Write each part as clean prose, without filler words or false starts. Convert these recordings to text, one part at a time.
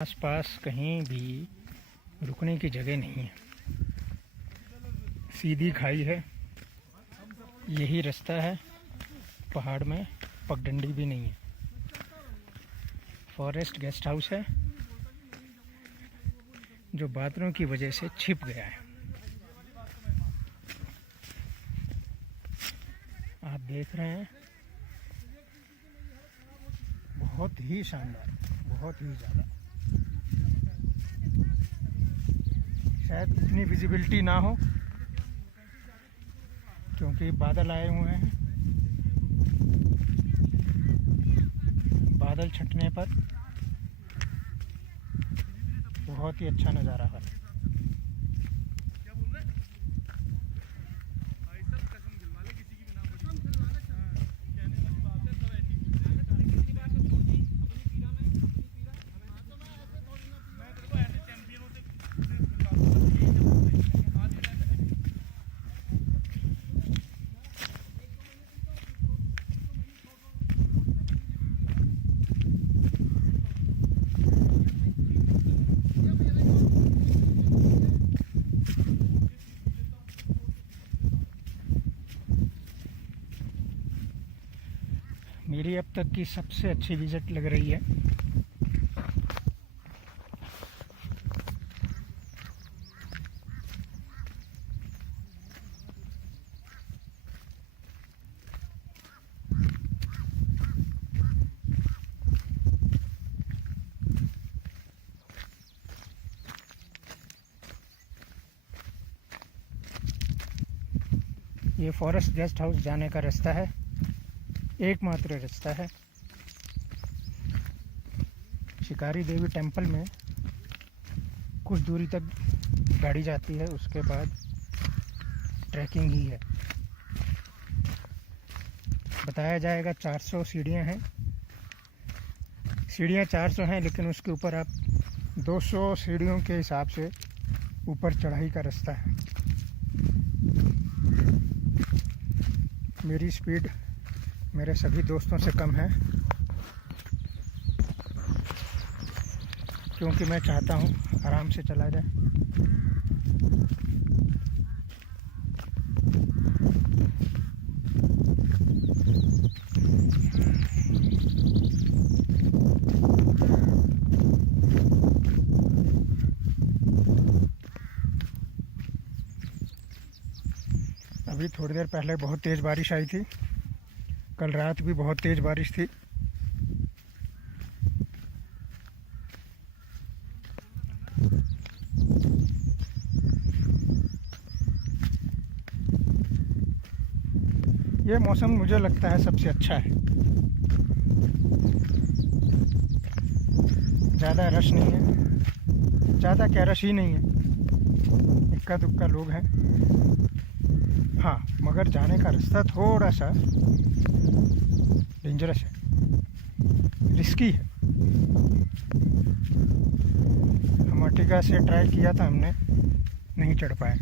आसपास कहीं भी रुकने की जगह नहीं है, सीधी खाई है। यही रास्ता है, पहाड़ में पगडंडी भी नहीं है। फॉरेस्ट गेस्ट हाउस है जो बादलों की वजह से छिप गया है। आप देख रहे हैं, बहुत ही शानदार, बहुत ही ज़्यादा। शायद इतनी विजिबिलिटी ना हो क्योंकि बादल आए हुए हैं। बादल छंटने पर बहुत ही अच्छा नज़ारा है। मेरी अब तक की सबसे अच्छी विजिट लग रही है। ये फॉरेस्ट गेस्ट हाउस जाने का रास्ता है, एकमात्र रास्ता है। शिकारी देवी टेंपल में कुछ दूरी तक गाड़ी जाती है, उसके बाद ट्रैकिंग ही है। बताया जाएगा 400 सीढ़ियाँ हैं। सीढ़ियाँ 400 हैं, लेकिन उसके ऊपर आप 200 सीढ़ियों के हिसाब से ऊपर चढ़ाई का रास्ता है। मेरी स्पीड मेरे सभी दोस्तों से कम है क्योंकि मैं चाहता हूँ आराम से चला जाए। अभी थोड़ी देर पहले बहुत तेज़ बारिश आई थी। कल रात भी बहुत तेज़ बारिश थी। ये मौसम मुझे लगता है सबसे अच्छा है। ज़्यादा रश नहीं है, ज़्यादा क्या रश ही नहीं है, इक्का दुक्का लोग हैं। हाँ, मगर जाने का रास्ता थोड़ा सा डेंजरस है, रिस्की है। हम अर्टिगा से ट्राई किया था हमने, नहीं चढ़ पाए।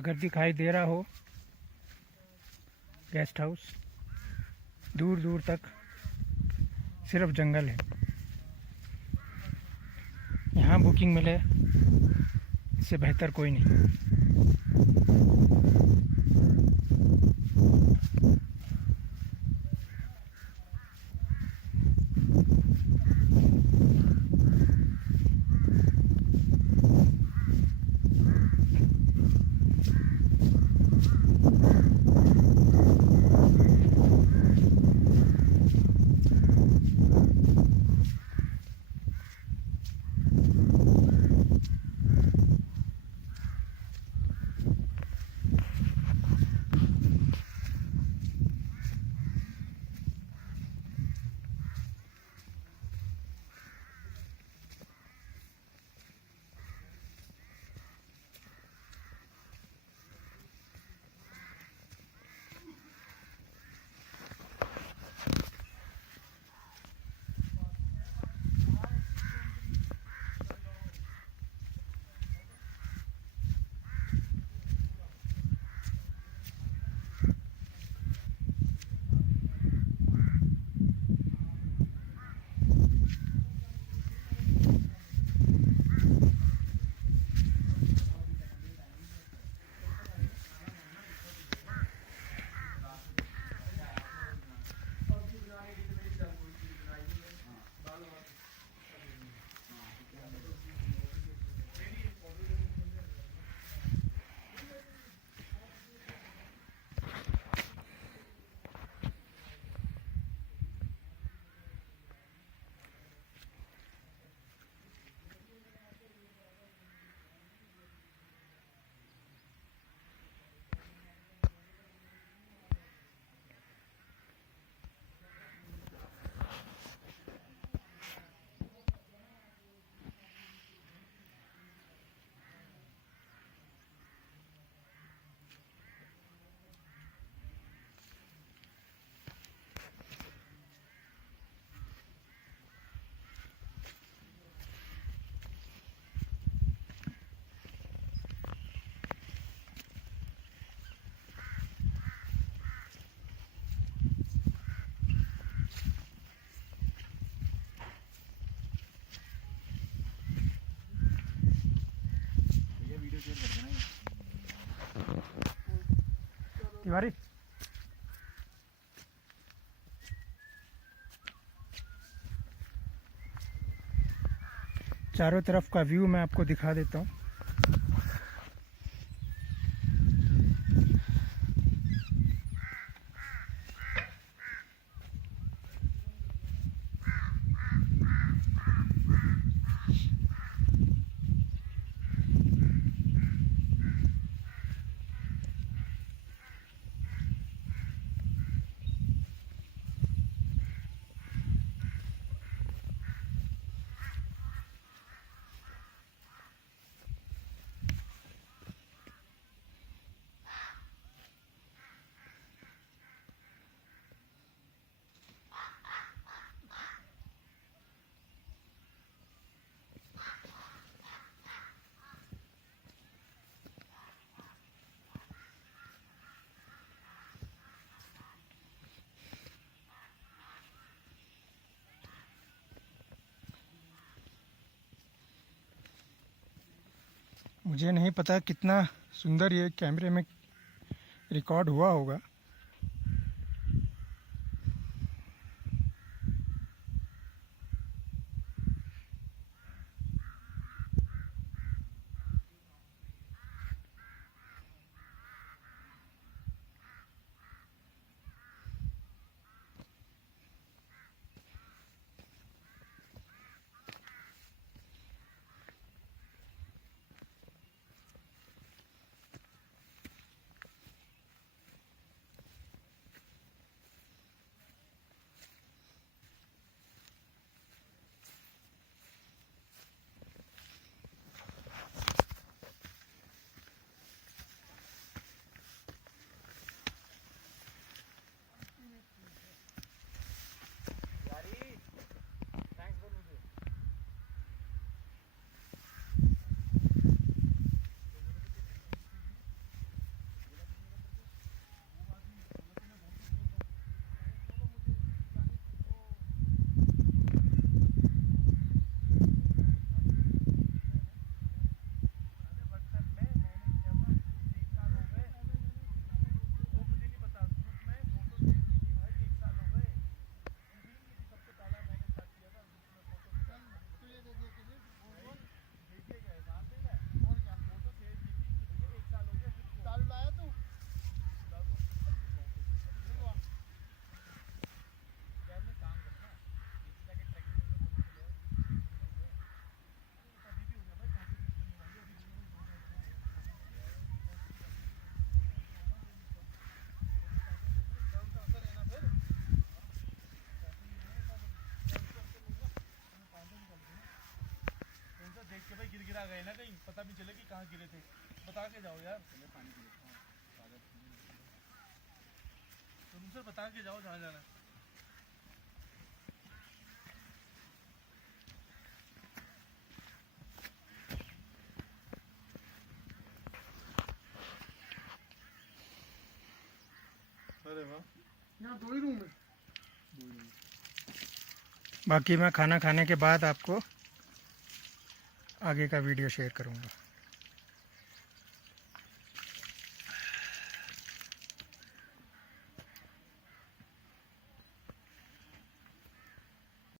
अगर दिखाई दे रहा हो गेस्ट हाउस, दूर दूर तक सिर्फ जंगल है। यहाँ बुकिंग मिले इससे बेहतर कोई नहीं। तिवारी, चारों तरफ का व्यू मैं आपको दिखा देता हूँ। मुझे नहीं पता कितना सुंदर ये कैमरे में रिकॉर्ड हुआ होगा। कि भाई गिरा गए ना कहीं, पता भी चले कि कहाँ गिरे थे, बता के जाओ यार। तुमसे बता के जाओ जहाँ जाना है। अरे वाह, यहाँ 2 ही रूम है। बाकी मैं खाना खाने के बाद आपको आगे का वीडियो शेयर करूँगा।